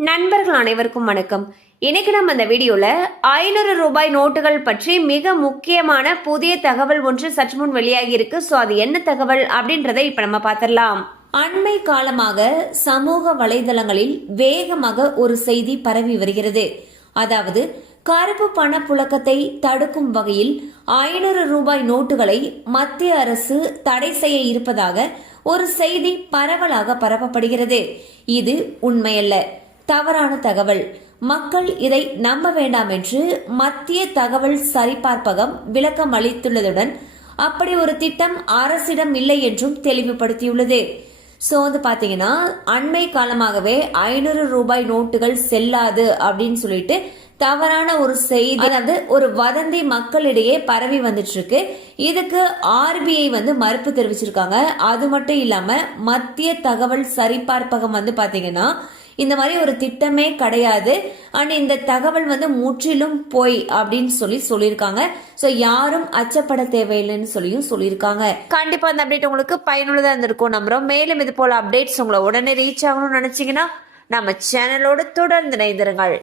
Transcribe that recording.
நண்பர்கள் அனைவருக்கும் வணக்கம். இன்னைக்கு நம்ம இந்த வீடியோல ஐநூறு ரூபாய் நோட்டுகள் பற்றி மிக முக்கியமான புதிய தகவல் ஒன்று சற்று முன் வெளியாகி இருக்கு. ஸோ அது என்ன தகவல் அப்படின்றத இப்ப நம்ம பார்த்துடலாம். அண்மை காலமாக சமூக வலைதளங்களில் வேகமாக ஒரு செய்தி பரவி வருகிறது. அதாவது கருப்பு பண புழக்கத்தை தடுக்கும் வகையில் ஐநூறு ரூபாய் நோட்டுகளை மத்திய அரசு தடை செய்ய இருப்பதாக ஒரு செய்தி பரவலாக பரப்பப்படுகிறது. இது உண்மையல்ல. தவறான தகவல். மக்கள் இதை நம்ப வேண்டாம் என்று மத்திய தகவல் சரிபார்ப்பகம் விளக்கம் அளித்துள்ளதுடன் அப்படி ஒரு திட்டம் அரசிடம் இல்லை என்றும் தெளிவுபடுத்தியுள்ளது. ஸோ வந்து பார்த்தீங்கன்னா அண்மை காலமாகவே ஐநூறு ரூபாய் நோட்டுகள் செல்லாது அப்படின்னு சொல்லிட்டு தவறான ஒரு செய்தி அதாவது ஒரு வதந்தி மக்களிடையே பரவி வந்துட்டு இருக்கு இதுக்கு ஆர்பிஐ வந்து மறுப்பு தெரிவிச்சிருக்காங்க. அது மட்டும் இல்லாம மத்திய தகவல் சரிபார்ப்பகம் வந்து பாத்தீங்கன்னா இந்த மாதிரி ஒரு திட்டமே கிடையாது. அண்ட் இந்த தகவல் வந்து முற்றிலும் பொய் அப்படின்னு சொல்லி சொல்லியிருக்காங்க. ஸோ யாரும் அச்சப்பட தேவையில்லைன்னு சொல்லியும் சொல்லியிருக்காங்க. கண்டிப்பா அந்த அப்டேட் உங்களுக்கு பயனுள்ளதா இருந்திருக்கும். நம்புறோம் மேலும் இது போல அப்டேட்ஸ் உங்களை உடனே ரீச் ஆகணும்னு நினைச்சீங்கன்னா நம்ம சேனலோடு தொடர்ந்து இணைந்திருங்கள்.